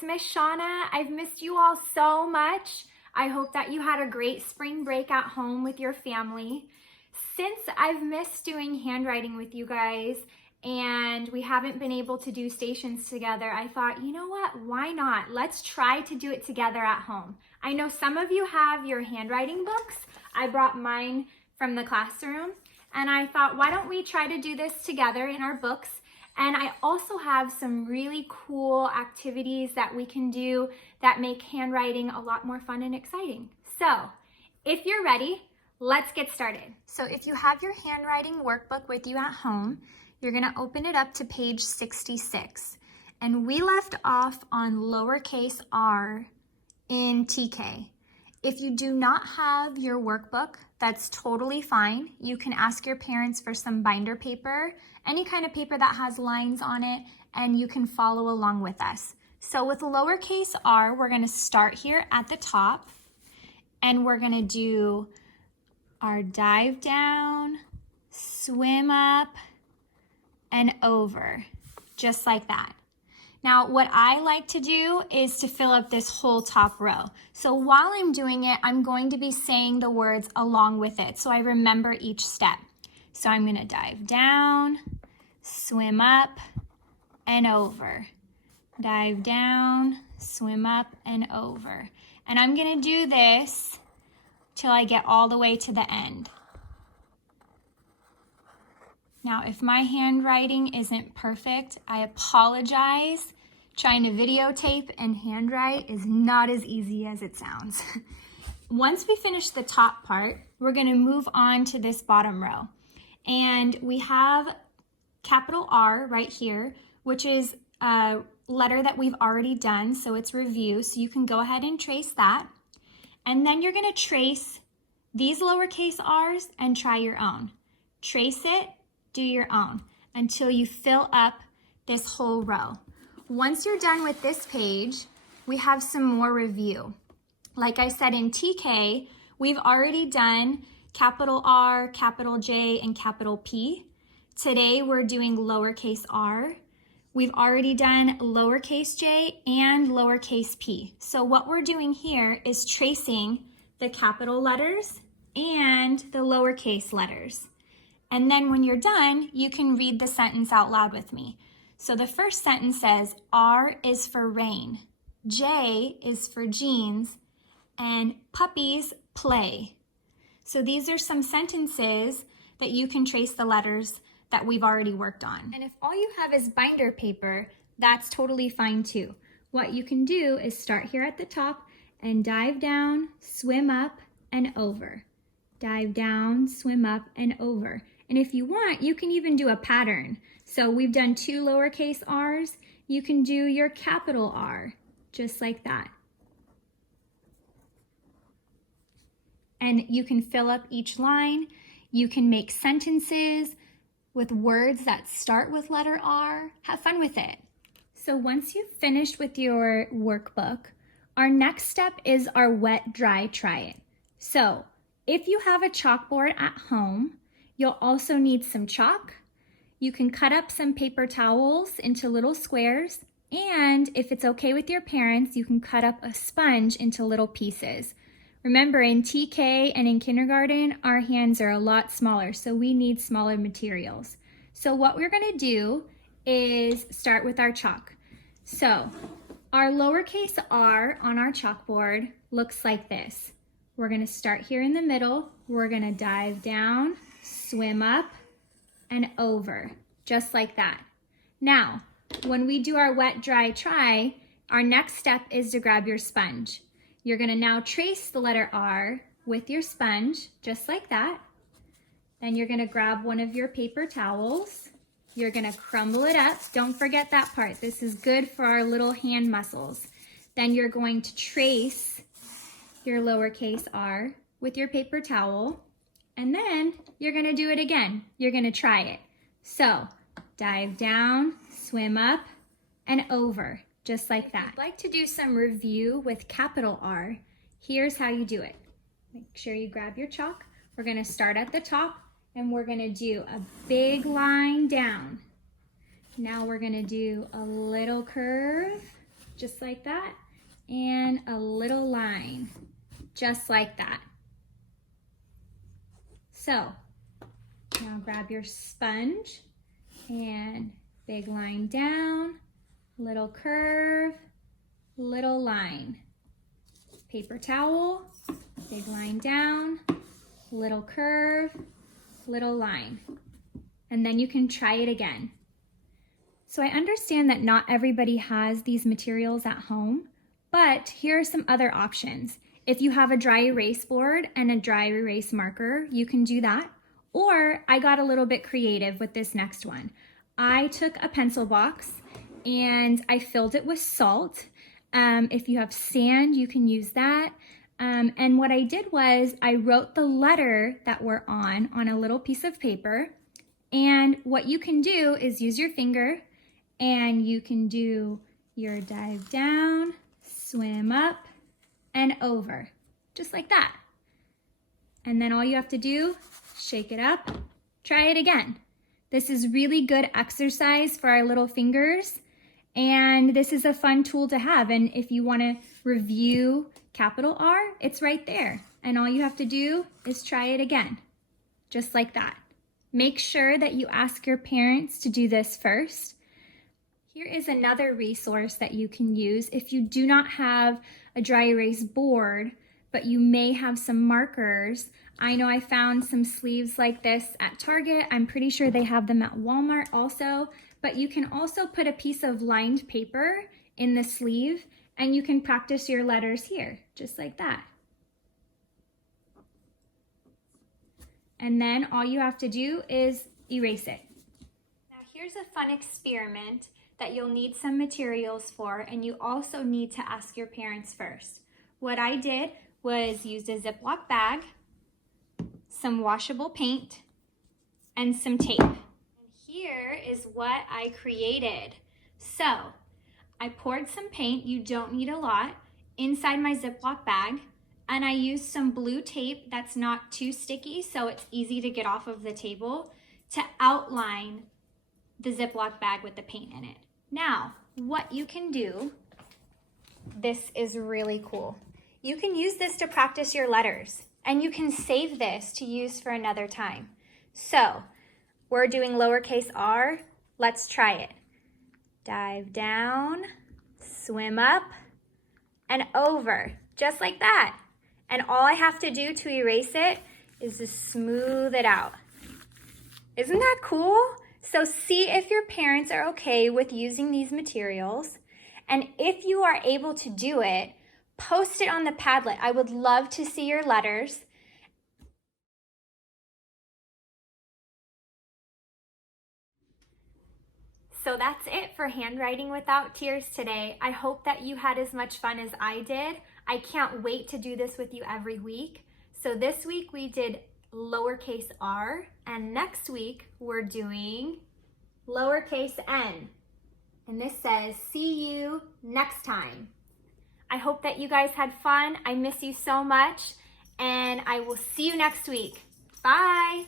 it's Miss Shawna. I've missed you all so much. I hope that you had a great spring break at home with your family. Since I've missed doing handwriting with you guys and we haven't been able to do stations together, I thought, you know what, why not? Let's try to do it together at home. I know some of you have your handwriting books. I brought mine from the classroom and I thought, why don't we try to do this together in our books? And I also have some really cool activities that we can do that make handwriting a lot more fun and exciting. So if you're ready, let's get started. So if you have your handwriting workbook with you at home, you're gonna open it up to page 66. And we left off on lowercase r in TK. If you do not have your workbook, that's totally fine. You can ask your parents for some binder paper, any kind of paper that has lines on it, and you can follow along with us. So with lowercase r, we're gonna start here at the top, and we're gonna do our dive down, swim up, and over, just like that. Now, what I like to do is to fill up this whole top row. So while I'm doing it, I'm going to be saying the words along with it so I remember each step. So I'm gonna dive down, swim up, and over. Dive down, swim up, and over. And I'm gonna do this till I get all the way to the end. Now, if my handwriting isn't perfect, I apologize. Trying to videotape and handwrite is not as easy as it sounds. Once we finish the top part, we're gonna move on to this bottom row. And we have capital R right here, which is a letter that we've already done, so it's review, so you can go ahead and trace that. And then you're gonna trace these lowercase r's and try your own. Trace it, do your own until you fill up this whole row. Once you're done with this page, we have some more review. Like I said in TK, we've already done capital R, capital J, and capital P. Today we're doing lowercase r. We've already done lowercase j and lowercase p. So what we're doing here is tracing the capital letters and the lowercase letters. And then when you're done, you can read the sentence out loud with me. So the first sentence says, R is for rain, J is for jeans, and puppies play. So these are some sentences that you can trace the letters that we've already worked on. And if all you have is binder paper, that's totally fine too. What you can do is start here at the top and dive down, swim up, and over. Dive down, swim up, and over. And if you want, you can even do a pattern. So we've done 2 lowercase r's. You can do your capital R, just like that. And you can fill up each line. You can make sentences with words that start with letter R. Have fun with it. So once you've finished with your workbook, our next step is our wet, dry, try it. So if you have a chalkboard at home, you'll also need some chalk. You can cut up some paper towels into little squares, and if it's okay with your parents, you can cut up a sponge into little pieces. Remember, in TK and in kindergarten, our hands are a lot smaller, so we need smaller materials. So what we're gonna do is start with our chalk. So our lowercase r on our chalkboard looks like this. We're gonna start here in the middle. We're gonna dive down, swim up, and over, just like that. Now, when we do our wet, dry, try, our next step is to grab your sponge. You're gonna now trace the letter R with your sponge, just like that. Then you're gonna grab one of your paper towels. You're gonna crumble it up. Don't forget that part. This is good for our little hand muscles. Then you're going to trace your lowercase r with your paper towel. And then you're gonna do it again. You're gonna try it. So dive down, swim up, and over, just like that. If you'd like to do some review with capital R, here's how you do it. Make sure you grab your chalk. We're gonna start at the top and we're gonna do a big line down. Now we're gonna do a little curve, just like that, and a little line, just like that. So now grab your sponge and big line down, little curve, little line. Paper towel, big line down, little curve, little line. And then you can try it again. So I understand that not everybody has these materials at home, but here are some other options. If you have a dry erase board and a dry erase marker, you can do that. Or I got a little bit creative with this next one. I took a pencil box and I filled it with salt. If you have sand, you can use that. And what I did was I wrote the letter that we're on a little piece of paper. And what you can do is use your finger and you can do your dive down, swim up, and over, just like that. And then all you have to do, shake it up, try it again. This is really good exercise for our little fingers. And this is a fun tool to have. And if you want to review capital R, it's right there. And all you have to do is try it again, just like that. Make sure that you ask your parents to do this first. Here is another resource that you can use if you do not have a dry erase board, but you may have some markers. I know I found some sleeves like this at Target. I'm pretty sure they have them at Walmart also, but you can also put a piece of lined paper in the sleeve and you can practice your letters here, just like that. And then all you have to do is erase it. Now here's a fun experiment that you'll need some materials for, and you also need to ask your parents first. What I did was use a Ziploc bag, some washable paint, and some tape. And here is what I created. So I poured some paint, you don't need a lot, inside my Ziploc bag, and I used some blue tape that's not too sticky so it's easy to get off of the table to outline the Ziploc bag with the paint in it. Now, what you can do, this is really cool. You can use this to practice your letters, and you can save this to use for another time. So, we're doing lowercase r. Let's try it. Dive down, swim up, and over, just like that. And all I have to do to erase it is to smooth it out. Isn't that cool? So see if your parents are okay with using these materials. And if you are able to do it, post it on the Padlet. I would love to see your letters. So that's it for Handwriting Without Tears today. I hope that you had as much fun as I did. I can't wait to do this with you every week. So this week we did lowercase r, and next week we're doing lowercase n. And this says, see you next time. I hope that you guys had fun. I miss you so much, and I will see you next week. Bye.